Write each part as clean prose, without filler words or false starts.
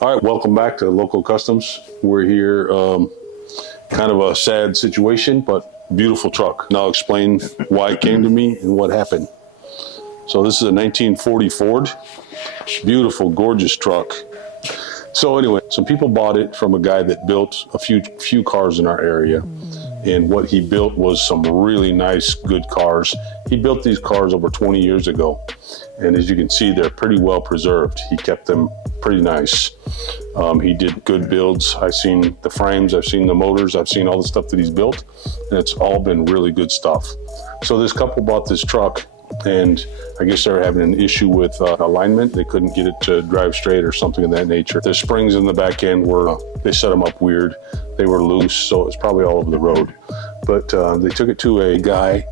All right, welcome back to LocoCustoms. We're here, kind of a sad situation, but beautiful truck. Now I'll explain why it came to me and what happened. So this is a 1940 Ford, beautiful, gorgeous truck. So anyway, some people bought it from a guy that built a few cars in our area. And what he built was some really nice, good cars. He built these cars over 20 years ago. And as you can see, they're pretty well preserved. He kept them pretty nice. He did good builds. I've seen the frames, I've seen the motors, I've seen all the stuff that he's built, and it's all been really good stuff. So this couple bought this truck, and I guess they were having an issue with alignment. They couldn't get it to drive straight or something of that nature. The springs in the back end they set them up weird. They were loose, so it was probably all over the road. But they took it to a guy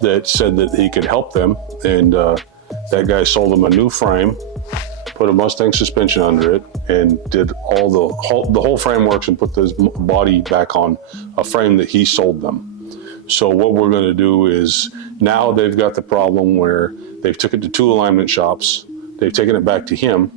that said that he could help them, and that guy sold them a new frame, put a Mustang suspension under it, and did the whole frameworks and put this body back on a frame that he sold them. So what we're going to do is, now they've got the problem where they've took it to 2 alignment shops, they've taken it back to him,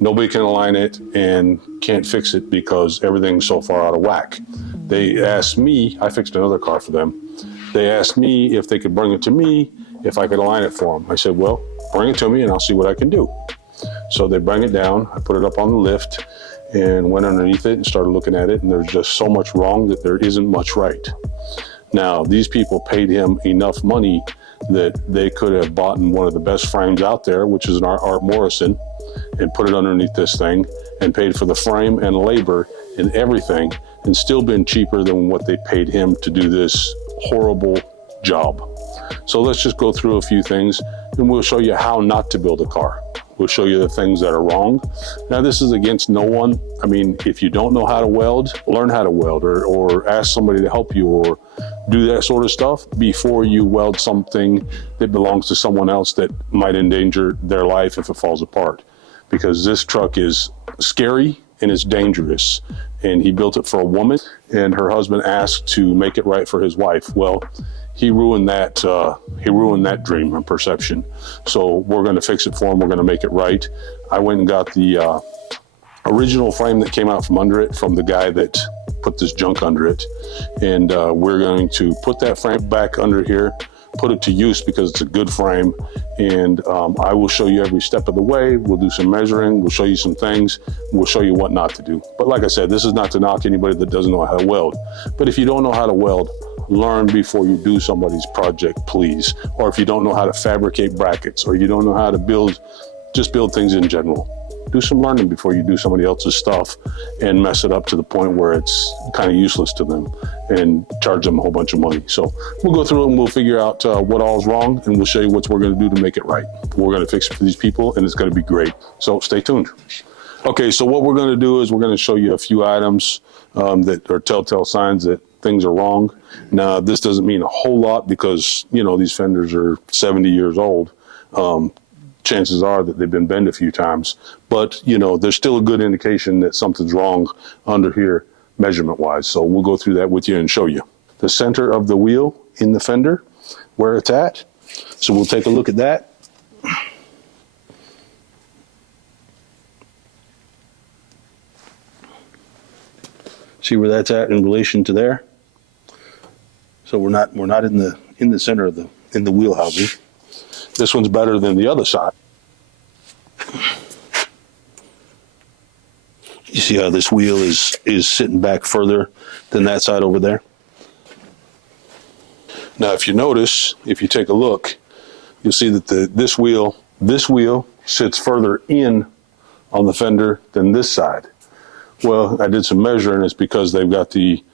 nobody can align it and can't fix it because everything's so far out of whack. They asked me, I fixed another car for them, they asked me if they could bring it to me, if I could align it for them. I said, well, bring it to me and I'll see what I can do. So they bring it down, I put it up on the lift and went underneath it and started looking at it, and there's just so much wrong that there isn't much right. Now, these people paid him enough money that they could have bought one of the best frames out there, which is an Art Morrison, and put it underneath this thing and paid for the frame and labor and everything, and still been cheaper than what they paid him to do this horrible job. So let's just go through a few things and we'll show you how not to build a car. We'll show you the things that are wrong. Now, this is against no one. I mean, if you don't know how to weld, learn how to weld, or ask somebody to help you, or do that sort of stuff before you weld something that belongs to someone else that might endanger their life if it falls apart. Because this truck is scary and it's dangerous. And he built it for a woman, and her husband asked to make it right for his wife. Well, he ruined that dream and perception. So we're going to fix it for him. We're going to make it right. I went and got the original frame that came out from under it from the guy that put this junk under it. And we're going to put that frame back under here, put it to use because it's a good frame. And I will show you every step of the way. We'll do some measuring. We'll show you some things. We'll show you what not to do. But like I said, this is not to knock anybody that doesn't know how to weld. But if you don't know how to weld, learn before you do somebody's project, please. Or if you don't know how to fabricate brackets, or you don't know how to just build things in general. Do some learning before you do somebody else's stuff and mess it up to the point where it's kind of useless to them and charge them a whole bunch of money. So we'll go through it and we'll figure out what all is wrong, and we'll show you what we're going to do to make it right. We're going to fix it for these people, and it's going to be great. So stay tuned. Okay, so what we're going to do is we're going to show you a few items that are telltale signs that things are wrong. Now, this doesn't mean a whole lot because, you know, these fenders are 70 years old. Chances are that they've been bent a few times, but you know, there's still a good indication that something's wrong under here measurement wise. So we'll go through that with you and show you the center of the wheel in the fender, where it's at. So we'll take a look at that. See where that's at in relation to there. So we're not in the center of the wheel housing. This one's better than the other side. You see how this wheel is sitting back further than that side over there? Now, if you notice, if you take a look, you'll see that this wheel sits further in on the fender than this side. Well, I did some measuring. It's because they've got the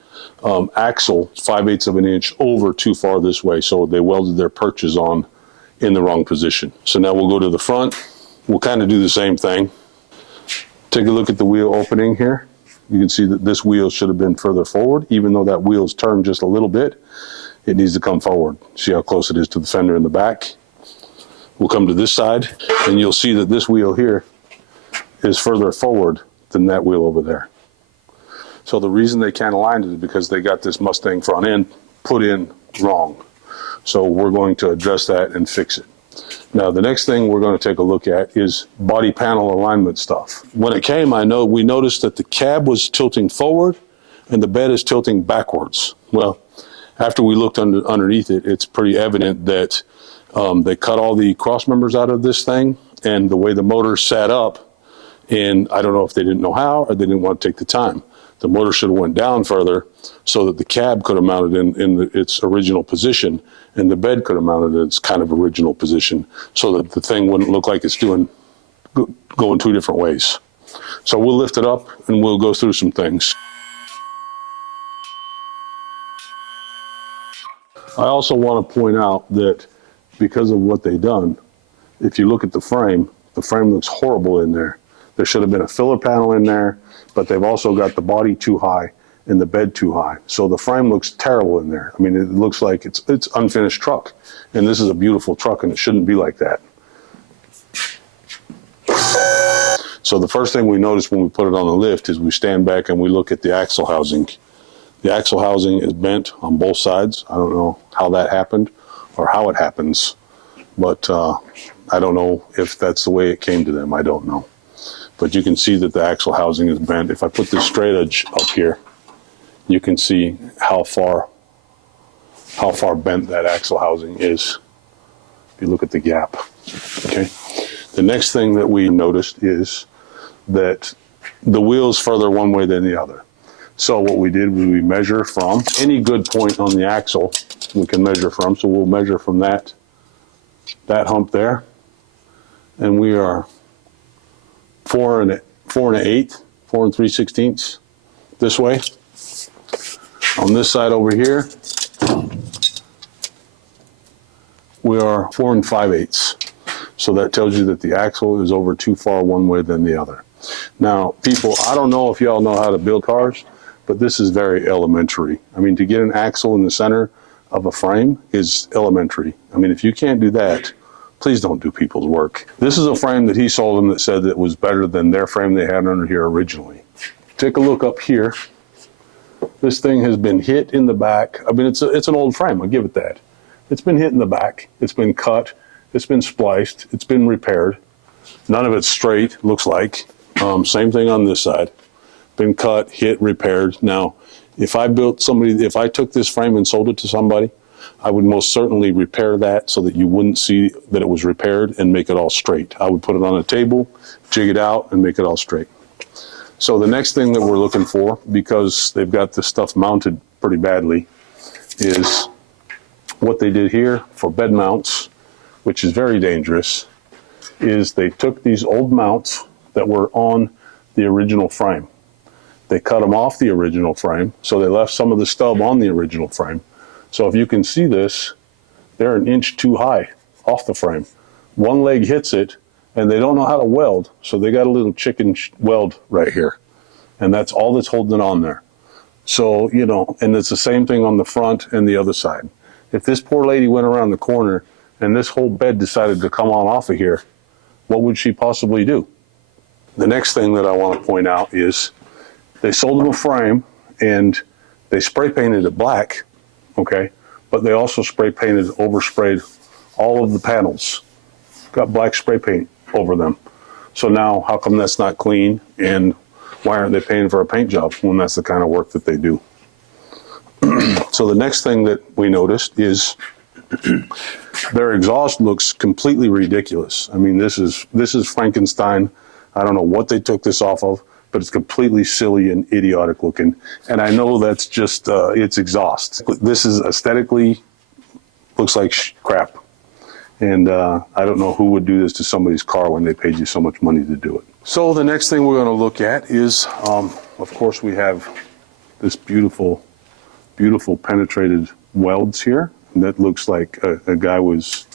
axle 5/8 of an inch over too far this way, so they welded their perches on in the wrong position. So now we'll go to the front. We'll kind of do the same thing. Take a look at the wheel opening here. You can see that this wheel should have been further forward. Even though that wheel's turned just a little bit, it needs to come forward. See how close it is to the fender in the back? We'll come to this side, and you'll see that this wheel here is further forward than that wheel over there. So the reason they can't align it is because they got this Mustang front end put in wrong. So we're going to address that and fix it. Now, the next thing we're going to take a look at is body panel alignment stuff. When it came, we noticed that the cab was tilting forward and the bed is tilting backwards. Well, after we looked underneath it, it's pretty evident that they cut all the cross members out of this thing, and the way the motor sat up, and I don't know if they didn't know how or they didn't want to take the time. The motor should have went down further so that the cab could have mounted in its original position, and the bed could have mounted in its kind of original position, so that the thing wouldn't look like it's going two different ways. So we'll lift it up and we'll go through some things. I also want to point out that because of what they've done, if you look at the frame looks horrible in there. There should have been a filler panel in there, but they've also got the body too high and the bed too high. So the frame looks terrible in there. I mean, it looks like it's unfinished truck. And this is a beautiful truck, and it shouldn't be like that. So the first thing we notice when we put it on the lift is we stand back and we look at the axle housing. The axle housing is bent on both sides. I don't know how that happened or how it happens, but I don't know if that's the way it came to them. I don't know. But you can see that the axle housing is bent. If I put this straight edge up here, you can see how far bent that axle housing is. If you look at the gap, okay? The next thing that we noticed is that the wheel's further one way than the other. So what we did was we measure from any good point on the axle we can measure from. So we'll measure from that hump there, and we are 4 3/16 this way. On this side over here, we are 4 5/8. So that tells you that the axle is over too far one way than the other. Now, people, I don't know if y'all know how to build cars, but this is very elementary. I mean, to get an axle in the center of a frame is elementary. I mean, if you can't do that, please don't do people's work. This is a frame that he sold them that said that was better than their frame they had under here originally. Take a look up here. This thing has been hit in the back. I mean, it's an old frame, I'll give it that. It's been hit in the back. It's been cut. It's been spliced. It's been repaired. None of it's straight, looks like. Same thing on this side. Been cut, hit, repaired. Now, if I took this frame and sold it to somebody, I would most certainly repair that so that you wouldn't see that it was repaired and make it all straight. I would put it on a table, jig it out, and make it all straight. So the next thing that we're looking for, because they've got this stuff mounted pretty badly, is what they did here for bed mounts, which is very dangerous, is they took these old mounts that were on the original frame. They cut them off the original frame, so they left some of the stub on the original frame. So if you can see this, they're 1 inch too high off the frame. One leg hits it, and they don't know how to weld, so they got a little chicken weld right here. And that's all that's holding it on there. So, you know, and it's the same thing on the front and the other side. If this poor lady went around the corner and this whole bed decided to come on off of here, what would she possibly do? The next thing that I want to point out is they sold them a frame and they spray painted it black, okay? But they also spray painted, oversprayed all of the panels. Got black spray paint over them. So now how come that's not clean, and why aren't they paying for a paint job when that's the kind of work that they do? So the next thing that we noticed is their exhaust looks completely ridiculous. I mean, this is Frankenstein. I don't know what they took this off of, but it's completely silly and idiotic looking. And I know that's just, it's exhaust. This is aesthetically, looks like crap. And I don't know who would do this to somebody's car when they paid you so much money to do it. So the next thing we're going to look at is, of course, we have this beautiful, beautiful penetrated welds here. And that looks like a guy was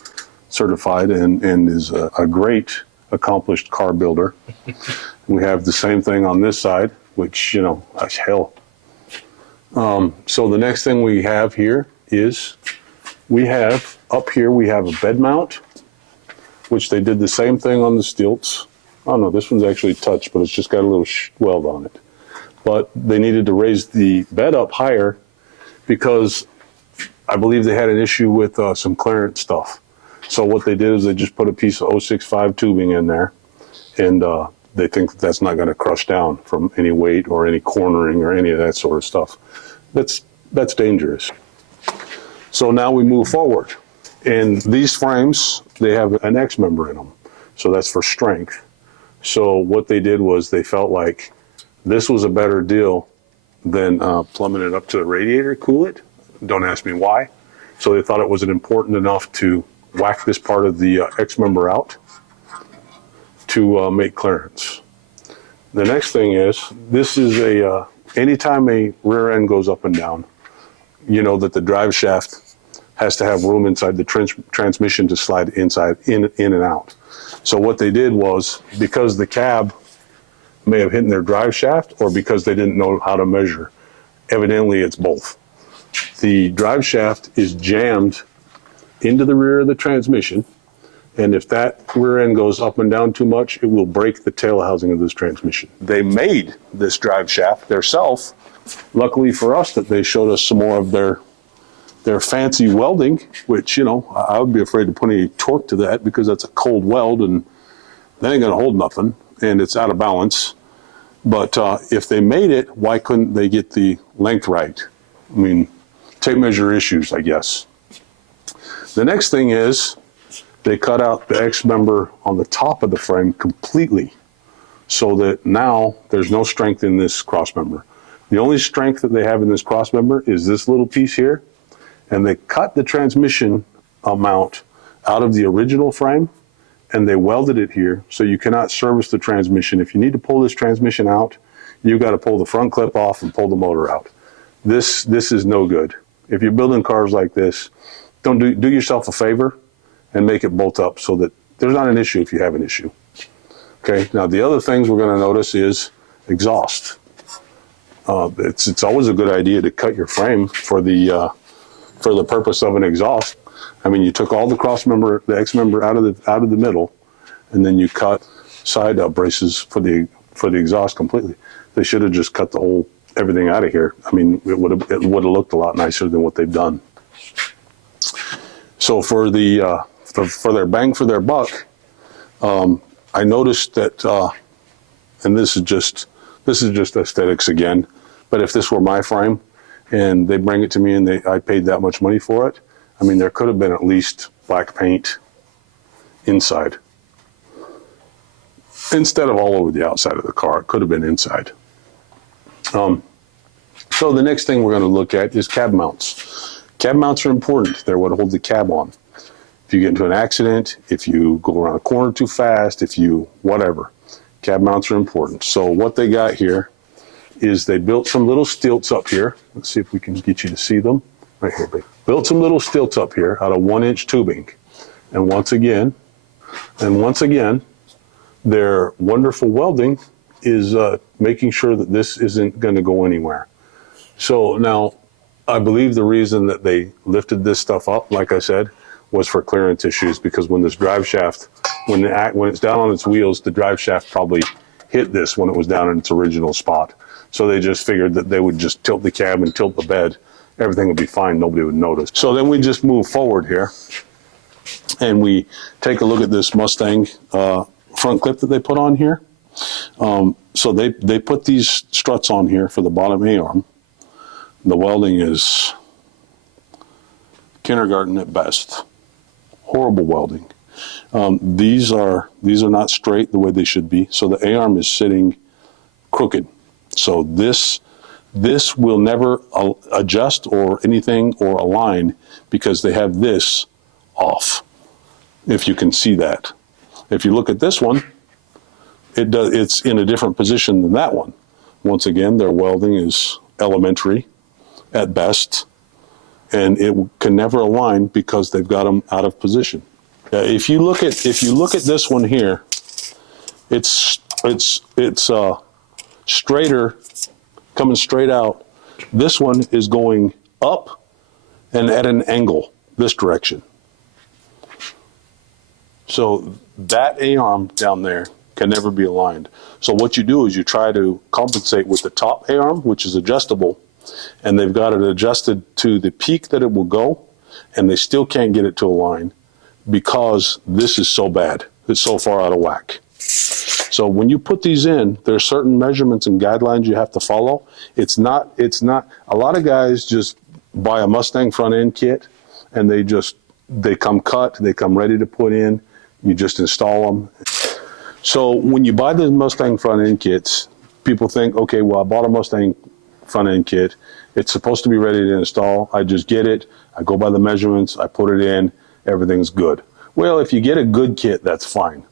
certified and is a great accomplished car builder. We have the same thing on this side, which, you know, hell. So the next thing we have here is we have up here, we have a bed mount, which they did the same thing on the stilts. Oh no, this one's actually touched, but it's just got a little weld on it. But they needed to raise the bed up higher because I believe they had an issue with some clearance stuff. So what they did is they just put a piece of 065 tubing in there, and they think that that's not going to crush down from any weight or any cornering or any of that sort of stuff. That's dangerous. So now we move forward. And these frames, they have an X member in them. So that's for strength. So what they did was they felt like this was a better deal than plumbing it up to the radiator to cool it. Don't ask me why. So they thought it wasn't important enough to whack this part of the X member out to make clearance. The next thing is, this is anytime a rear end goes up and down, you know that the drive shaft has to have room inside the transmission to slide inside, in and out. So what they did was, because the cab may have hit their drive shaft or because they didn't know how to measure, evidently it's both. The drive shaft is jammed into the rear of the transmission, and if that rear end goes up and down too much, it will break the tail housing of this transmission. They made this drive shaft themselves. Luckily for us that they showed us some more of their fancy welding, which, you know, I would be afraid to put any torque to that because that's a cold weld and that ain't gonna hold nothing and it's out of balance. But if they made it, why couldn't they get the length right? I mean, tape measure issues, I guess. The next thing is they cut out the X member on the top of the frame completely so that now there's no strength in this cross member. The only strength that they have in this cross member is this little piece here, and they cut the transmission mount out of the original frame and they welded it here so you cannot service the transmission. If you need to pull this transmission out, you've got to pull the front clip off and pull the motor out. This is no good. If you're building cars like this, do yourself a favor and make it bolt up so that there's not an issue if you have an issue. Okay, now the other things we're going to notice is exhaust. It's always a good idea to cut your frame for the purpose of an exhaust. I mean, you took all the cross member, the X member out of the middle, and then you cut side braces for the exhaust completely. They should have just cut everything out of here. I mean, it would have looked a lot nicer than what they've done. So for their bang for their buck, I noticed that, and this is just aesthetics again, but if this were my frame and they bring it to me and I paid that much money for it, I mean, there could have been at least black paint inside. Instead of all over the outside of the car, it could have been inside. So the next thing we're going to look at is cab mounts. Cab mounts are important. They're what hold the cab on. If you get into an accident, if you go around a corner too fast, whatever, cab mounts are important. So what they got here is they built some little stilts up here. Let's see if we can get you to see them. Right here, babe. Built some little stilts up here out of 1-inch tubing. And once again, their wonderful welding is making sure that this isn't going to go anywhere. So now, I believe the reason that they lifted this stuff up, like I said, was for clearance issues, because when this drive shaft, when it's down on its wheels, the drive shaft probably hit this when it was down in its original spot. So they just figured that they would just tilt the cab and tilt the bed. Everything would be fine. Nobody would notice. So then we just move forward here and we take a look at this Mustang front clip that they put on here. So they put these struts on here for the bottom A-arm. The welding is kindergarten at best. Horrible welding. These are not straight the way they should be. So the A-arm is sitting crooked. So this will never adjust or anything or align because they have this off. If you can see that. If you look at this one, it's in a different position than that one. Once again, their welding is elementary at best, and it can never align because they've got them out of position. If you look at this one here, it's straighter, coming straight out. This one is going up and at an angle this direction. So that A-arm down there can never be aligned. So what you do is you try to compensate with the top A-arm, which is adjustable, and they've got it adjusted to the peak that it will go, and they still can't get it to align. because this is so bad. It's so far out of whack. So when you put these in, there's certain measurements and guidelines you have to follow. It's not, a lot of guys just buy a Mustang front end kit and they come cut, they come ready to put in, you just install them. So when you buy the Mustang front end kits, people think, okay, well, I bought a Mustang front end kit. It's supposed to be ready to install. I just get it. I go by the measurements. I put it in. Everything's good. Well, if you get a good kit, that's fine.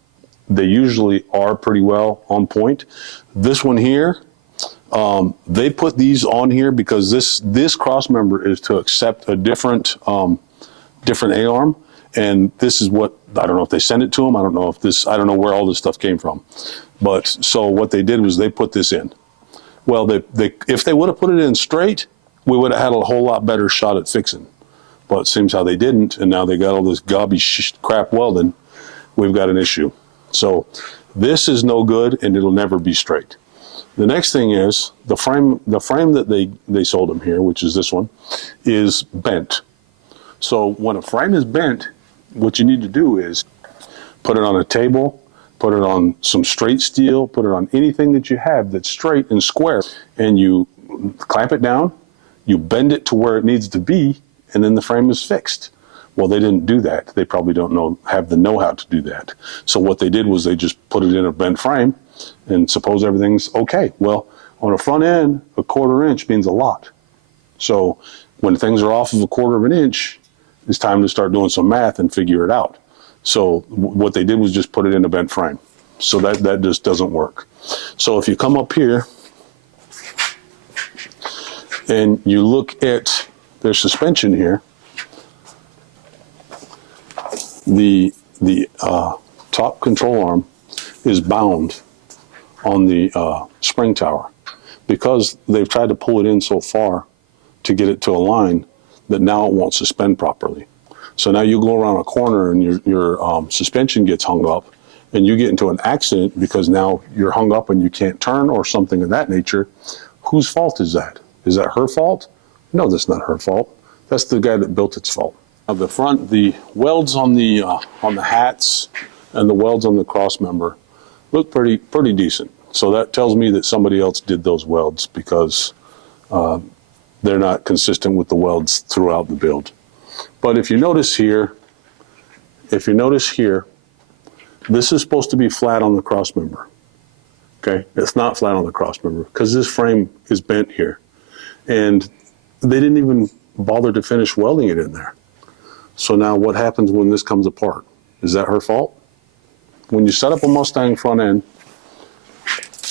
They usually are pretty well on point. This one here, they put these on here because this cross member is to accept a different A-arm. And this is what, I don't know if they sent it to them. I don't know where all this stuff came from. But so what they did was they put this in. Well, if they would have put it in straight, we would have had a whole lot better shot at fixing. But it seems how they didn't, and now they got all this gobby crap welding. We've got an issue. So this is no good, and it'll never be straight. The next thing is the frame that they sold them here, which is this one, is bent. So when a frame is bent, what you need to do is put it on a table, put it on some straight steel, put it on anything that you have that's straight and square, and you clamp it down, you bend it to where it needs to be, and then the frame is fixed. Well, they didn't do that. They probably don't have the know-how to do that. So what they did was they just put it in a bent frame and suppose everything's okay. Well, on a front end, a 1/4 inch means a lot. So when things are off of a 1/4 inch, it's time to start doing some math and figure it out. So what they did was just put it in a bent frame. So that just doesn't work. So if you come up here and you look at their suspension here, the top control arm is bound on the spring tower because they've tried to pull it in so far to get it to align that now it won't suspend properly. So now you go around a corner and your suspension gets hung up and you get into an accident because now you're hung up and you can't turn or something of that nature. Whose fault is that? Is that her fault? No, that's not her fault. That's the guy that built its fault. Now the front, the welds on the hats and the welds on the cross member look pretty decent. So that tells me that somebody else did those welds because they're not consistent with the welds throughout the build. But if you notice here, this is supposed to be flat on the cross member. Okay, it's not flat on the cross member because this frame is bent here, and they didn't even bother to finish welding it in there. So now what happens when this comes apart? Is that her fault? When you set up a Mustang front end,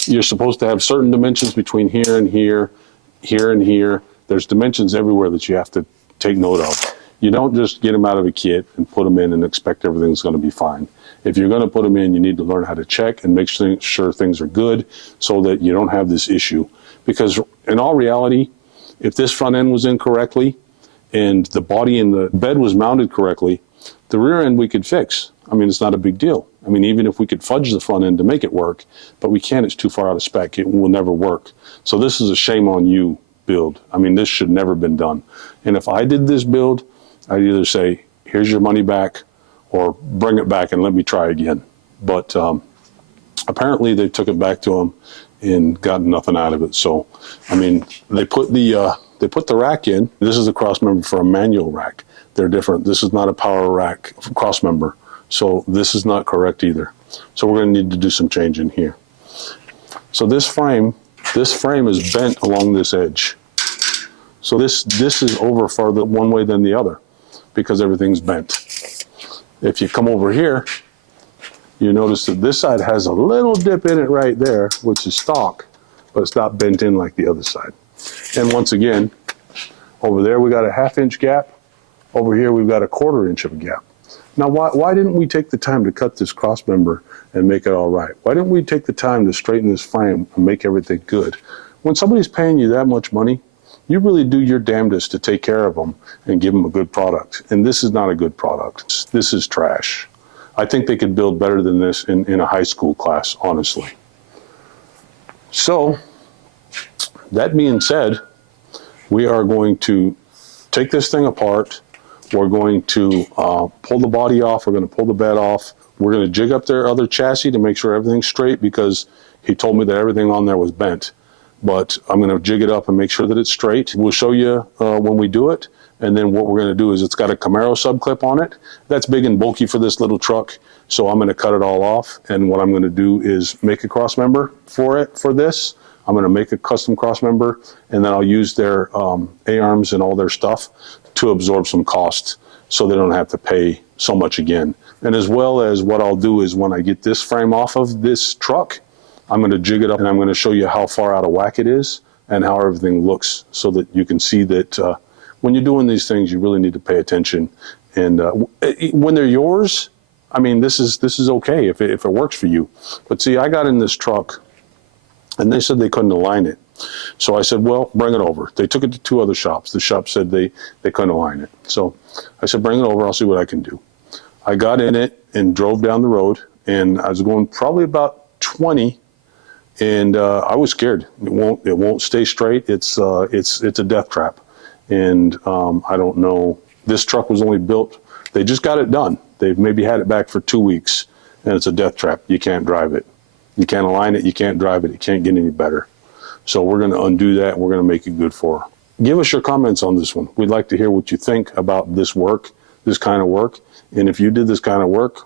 you're supposed to have certain dimensions between here and here, here and here. There's dimensions everywhere that you have to take note of. You don't just get them out of a kit and put them in and expect everything's going to be fine. If you're going to put them in, you need to learn how to check and make sure things are good so that you don't have this issue. Because in all reality, if this front end was in correctly and the body and the bed was mounted correctly, the rear end we could fix. I mean, it's not a big deal. I mean, even if we could fudge the front end to make it work, but we can't, it's too far out of spec. It will never work. So this is a shame on you build. I mean, this should never been done. And if I did this build, I'd either say, here's your money back, or bring it back and let me try again. But apparently they took it back to them and got nothing out of it. So, I mean, they put the rack in. This is a cross member for a manual rack. They're different. This is not a power rack cross member. So this is not correct either. So we're going to need to do some change in here. So this frame is bent along this edge. So this is over farther one way than the other because everything's bent. If you come over here, you notice that this side has a little dip in it right there, which is stock, but it's not bent in like the other side. And once again, over there we got a 1/2 inch gap. Over here we've got a 1/4 inch of a gap. Now why didn't we take the time to cut this cross member and make it all right? Why didn't we take the time to straighten this frame and make everything good? When somebody's paying you that much money, you really do your damnedest to take care of them and give them a good product. And this is not a good product. This is trash. I think they could build better than this in a high school class, honestly. So, that being said, we are going to take this thing apart. We're going to pull the body off. We're going to pull the bed off. We're going to jig up their other chassis to make sure everything's straight, because he told me that everything on there was bent. But I'm going to jig it up and make sure that it's straight. We'll show you when we do it. And then what we're going to do is, it's got a Camaro subclip on it. That's big and bulky for this little truck. So I'm going to cut it all off. And what I'm going to do is make a cross member for it, for this. I'm going to make a custom cross member, and then I'll use their A-arms and all their stuff to absorb some cost, so they don't have to pay so much again. And as well as, what I'll do is, when I get this frame off of this truck, I'm going to jig it up, and I'm going to show you how far out of whack it is and how everything looks, so that you can see that when you're doing these things, you really need to pay attention. And when they're yours, I mean, this is okay if it works for you. But see, I got in this truck, and they said they couldn't align it. So I said, well, bring it over. They took it to 2 other shops. The shop said they couldn't align it. So I said, bring it over. I'll see what I can do. I got in it and drove down the road, and I was going probably about 20, and I was scared. It won't stay straight. It's a death trap. And I don't know. This truck was only built. They just got it done. They've maybe had it back for 2 weeks, and it's a death trap. You can't drive it. You can't align it. You can't drive it. It can't get any better. So we're going to undo that. We're going to make it good for her. Give us your comments on this one. We'd like to hear what you think about this work, this kind of work. And if you did this kind of work,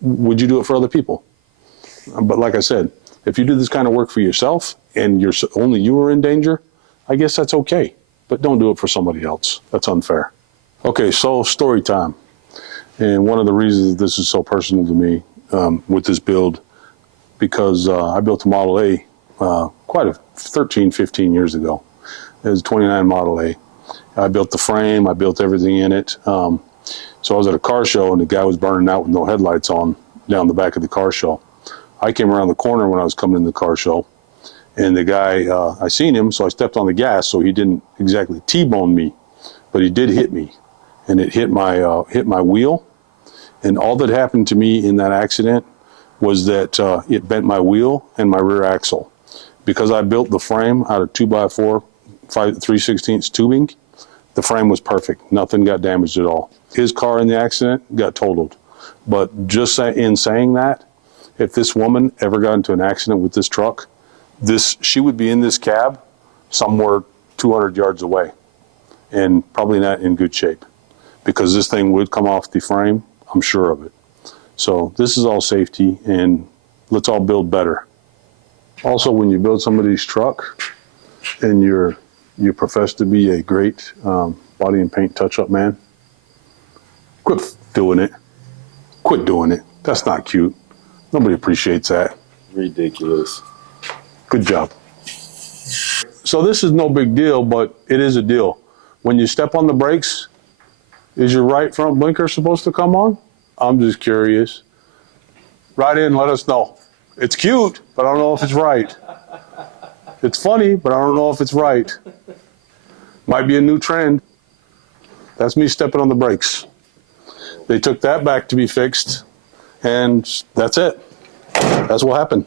would you do it for other people? But like I said, if you do this kind of work for yourself and only you are in danger, I guess that's okay. But don't do it for somebody else. That's unfair. Okay, so story time. And one of the reasons this is so personal to me with this build, because I built a Model A 13, 15 years ago. It was a 29 Model A. I built the frame, I built everything in it. So I was at a car show, and the guy was burning out with no headlights on down the back of the car show. I came around the corner when I was coming in the car show, and the guy, I seen him, so I stepped on the gas, so he didn't exactly T-bone me, but he did hit me, and it hit my wheel. And all that happened to me in that accident was that it bent my wheel and my rear axle. Because I built the frame out of 2x4, 3/16 tubing, the frame was perfect. Nothing got damaged at all. His car in the accident got totaled. But just in saying that, if this woman ever got into an accident with this truck, she would be in this cab somewhere 200 yards away, and probably not in good shape, because this thing would come off the frame. I'm sure of it. So this is all safety, and let's all build better. Also, when you build somebody's truck and you profess to be a great body and paint touch-up man, quit doing it. Quit doing it. That's not cute. Nobody appreciates that. Ridiculous. Good job. So this is no big deal, but it is a deal. When you step on the brakes, is your right front blinker supposed to come on? I'm just curious. Write in, let us know. It's cute, but I don't know if it's right. It's funny, but I don't know if it's right. Might be a new trend. That's me stepping on the brakes. They took that back to be fixed, and that's it. That's what happened.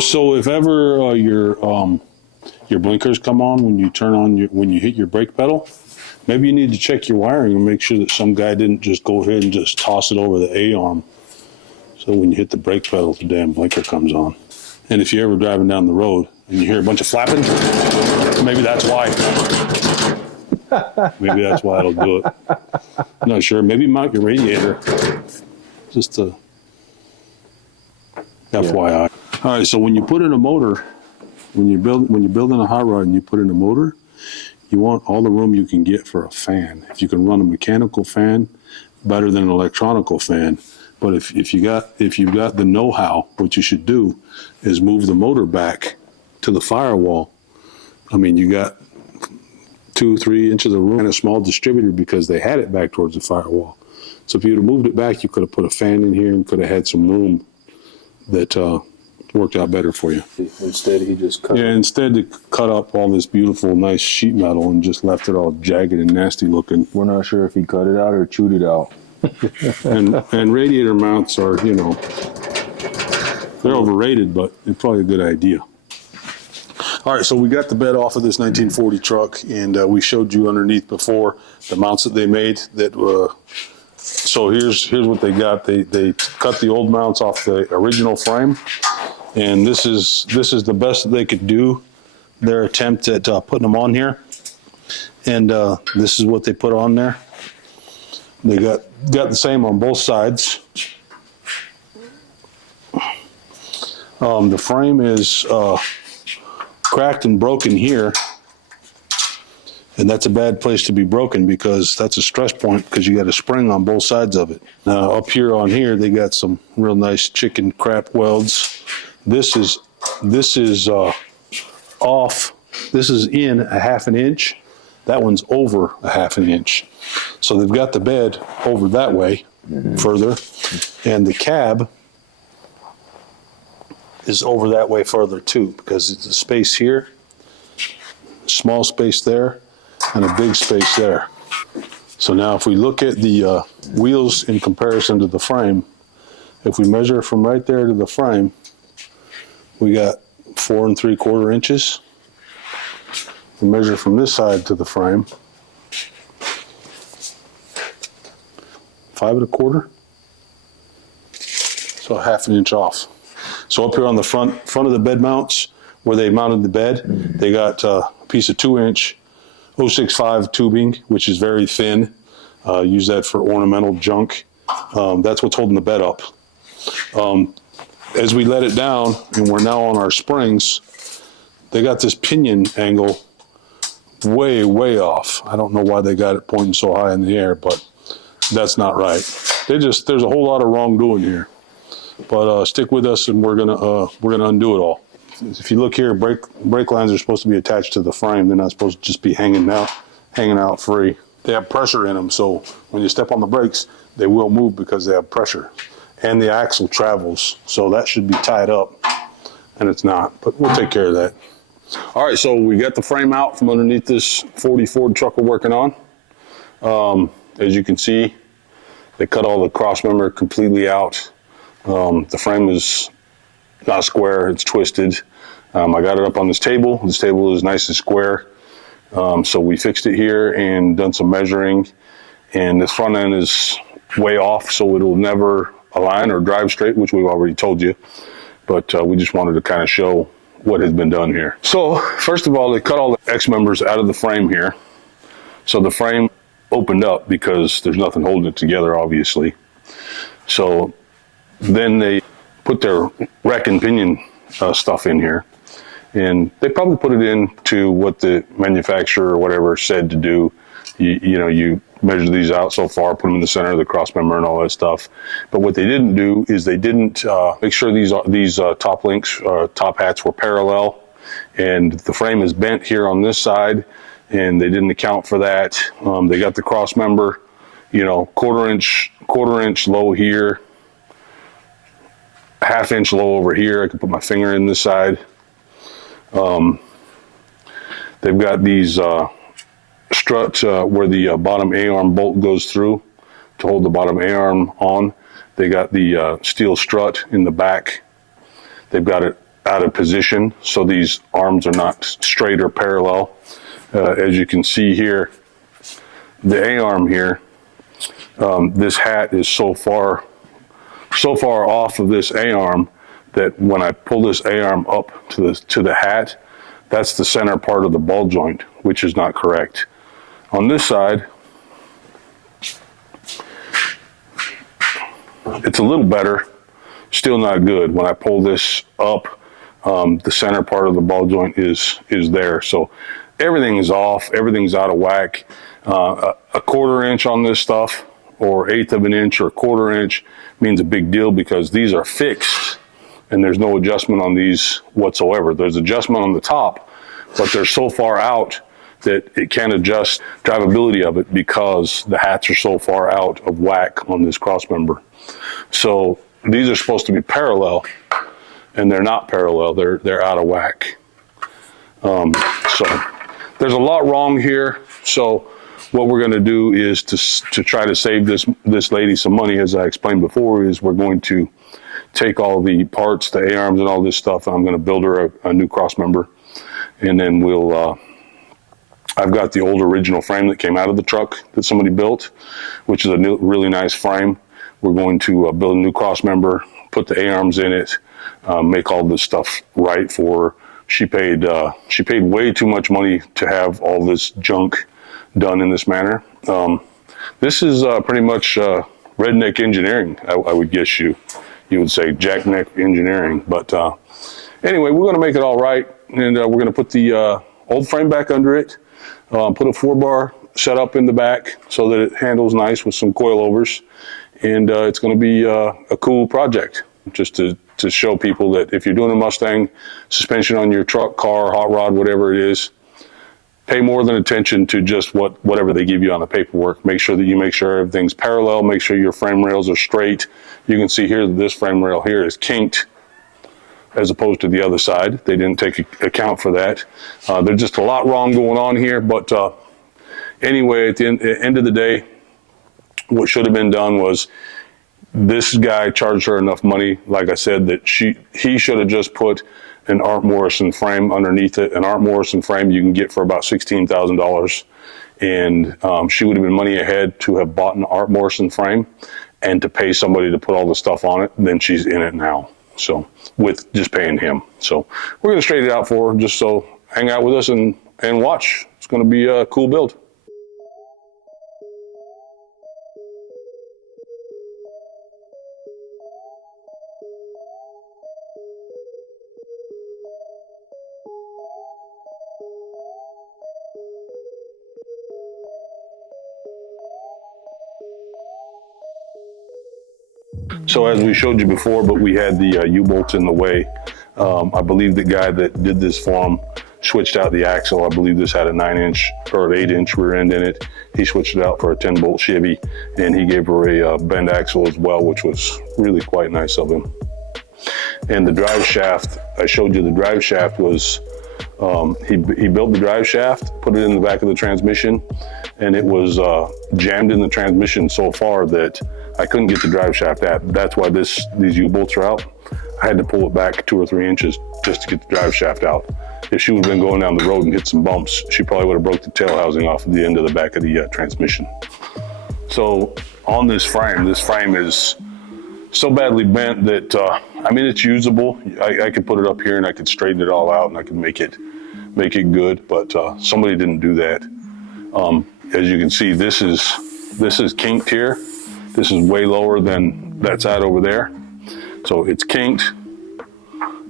So if ever your blinkers come on when you hit your brake pedal, maybe you need to check your wiring and make sure that some guy didn't just go ahead and just toss it over the A-arm. So when you hit the brake pedal, the damn blinker comes on. And if you're ever driving down the road and you hear a bunch of flapping, maybe that's why. Maybe that's why it'll do it. I'm not sure. Maybe mount your radiator. Just a FYI. All right, so when you put in a motor, when you're building a hot rod and you put in a motor, you want all the room you can get for a fan. If you can run a mechanical fan, better than an electronical fan. But if you've got the know-how, what you should do is move the motor back to the firewall. I mean, you got 2-3 inches of room and a small distributor because they had it back towards the firewall. So if you'd have moved it back, you could have put a fan in here and could have had some room that worked out better for you. Instead, he just cut. Yeah, instead to cut up all this beautiful, nice sheet metal and just left it all jagged and nasty looking. We're not sure if he cut it out or chewed it out. and radiator mounts are, they're overrated, but it's probably a good idea. All right, so we got the bed off of this 1940 truck, and we showed you underneath before the mounts that they made. So here's what they got. They cut the old mounts off the original frame, and this is the best that they could do. Their attempt at putting them on here, and this is what they put on there. They got the same on both sides. The frame is cracked and broken here, and that's a bad place to be broken because that's a stress point because you got a spring on both sides of it. Now up here on here they got some real nice chicken crap welds. This is off. This is in a 1/2 inch. That one's over a 1/2 inch. So they've got the bed over that way further, and the cab is over that way further too, because it's a space here, small space there, and a big space there. So now if we look at the wheels in comparison to the frame, if we measure from right there to the frame, we got 4 3/4 inches. We measure from this side to the frame, 5 1/4. So 1/2 inch off. So up here on the front of the bed mounts, where they mounted the bed, they got a piece of 2-inch 065 tubing, which is very thin. Use that for ornamental junk. That's what's holding the bed up. As we let it down, and we're now on our springs, they got this pinion angle way off. I don't know why they got it pointing so high in the air, but that's not right. There's a whole lot of wrongdoing here. But stick with us, and we're gonna undo it all. If you look here, brake lines are supposed to be attached to the frame. They're not supposed to just be hanging out free. They have pressure in them, so when you step on the brakes, they will move because they have pressure. And the axle travels, so that should be tied up, and it's not. But we'll take care of that. All right, so we got the frame out from underneath this 40 Ford truck we're working on. As you can see, they cut all the cross member completely out. The frame is not square, it's twisted. I got it up on this table. This table is nice and square. So we fixed it here and done some measuring, and this front end is way off, so it'll never align or drive straight, which we've already told you. But we just wanted to kind of show what has been done here. So first of all, they cut all the X members out of the frame here. So the frame opened up because there's nothing holding it together, obviously. So then they put their rack and pinion stuff in here, and they probably put it in to what the manufacturer or whatever said to do. You measure these out so far, put them in the center of the cross member and all that stuff. But what they didn't do is they didn't make sure these top links, top hats were parallel, and the frame is bent here on this side, and they didn't account for that. They got the cross member, quarter inch low here, 1/2 inch low over here. I can put my finger in this side. They've got these struts where the bottom A-arm bolt goes through to hold the bottom A-arm on. They got the steel strut in the back. They've got it out of position, so these arms are not straight or parallel. As you can see here, the A-arm here, this hat is so far off of this A-arm that when I pull this A-arm up to the hat, that's the center part of the ball joint, which is not correct. On this side, it's a little better, still not good. When I pull this up, the center part of the ball joint is there. So everything is off, everything's out of whack. A 1/4 inch on this stuff, or 1/8 of an inch or 1/4 inch means a big deal because these are fixed and there's no adjustment on these whatsoever. There's adjustment on the top, but they're so far out that it can't adjust drivability of it because the hats are so far out of whack on this cross member. So these are supposed to be parallel, and they're not parallel. They're out of whack. So there's a lot wrong here. So what we're going to do is to try to save this lady some money, as I explained before, is we're going to take all the parts, the A-arms and all this stuff, and I'm going to build her a new cross member. and then we'll, I've got the old original frame that came out of the truck that somebody built, which is a new, really nice frame. We're going to build a new cross member, put the A-arms in it, make all this stuff right for her. She paid way too much money to have all this junk done in this manner. This is pretty much redneck engineering, I would guess you would say, jackneck engineering. But anyway, we're going to make it all right, and we're going to put the old frame back under it, put a 4-bar setup in the back so that it handles nice with some coilovers, and it's going to be a cool project, just to show people that if you're doing a Mustang, suspension on your truck, car, hot rod, whatever it is, pay more than attention to just whatever they give you on the paperwork. Make sure that you make sure everything's parallel, make sure your frame rails are straight. You can see here that this frame rail here is kinked as opposed to the other side. They didn't take account for that. There's just a lot wrong going on here, but anyway, at the end of the day, what should have been done was, this guy charged her enough money, like I said, that he should have just put an Art Morrison frame underneath it. An Art Morrison frame you can get for about $16,000, and she would have been money ahead to have bought an Art Morrison frame and to pay somebody to put all the stuff on it. Then she's in it now, so with just paying him. So we're going to straighten it out for her, just so hang out with us and watch. It's going to be a cool build. So as we showed you before, but we had the U-bolts in the way. I believe the guy that did this for him switched out the axle. I believe this had a 9-inch or an 8-inch rear end in it. He switched it out for a 10-bolt Chevy, and he gave her a bend axle as well, which was really quite nice of him. And the drive shaft, I showed you the drive shaft was, he built the drive shaft, put it in the back of the transmission, and it was jammed in the transmission so far that I couldn't get the drive shaft out. That's why these U-bolts are out. I had to pull it back 2 or 3 inches just to get the drive shaft out. If she would have been going down the road and hit some bumps, she probably would have broke the tail housing off of the end of the back of the transmission. So on this frame is so badly bent that, I mean, it's usable. I could put it up here and I could straighten it all out and I could make it good, but somebody didn't do that. As you can see, this is kinked here. This is way lower than that side over there. So it's kinked.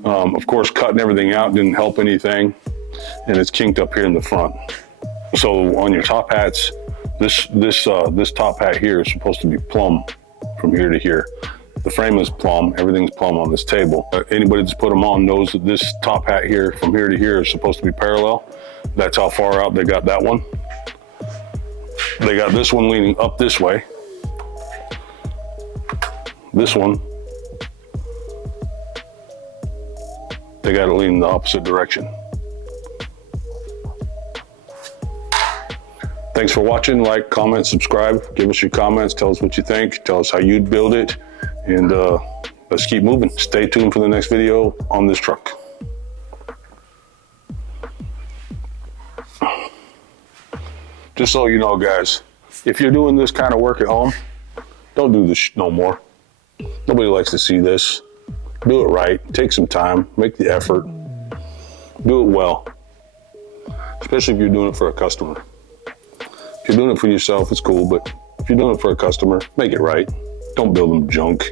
Of course, cutting everything out didn't help anything, and it's kinked up here in the front. So on your top hats, this top hat here is supposed to be plumb from here to here. The frame is plumb, everything's plumb on this table. Anybody that's put them on knows that this top hat here from here to here is supposed to be parallel. That's how far out they got that one. They got this one leaning up this way. This one, they got it leaning the opposite direction. Thanks for watching. Like, comment, subscribe. Give us your comments. Tell us what you think. Tell us how you'd build it. And let's keep moving. Stay tuned for the next video on this truck. Just so you know, guys, if you're doing this kind of work at home, don't do this no more. Nobody likes to see this. Do it right. Take some time. Make the effort. Do it well. Especially if you're doing it for a customer. If you're doing it for yourself, it's cool, but if you're doing it for a customer, make it right. Don't build them junk.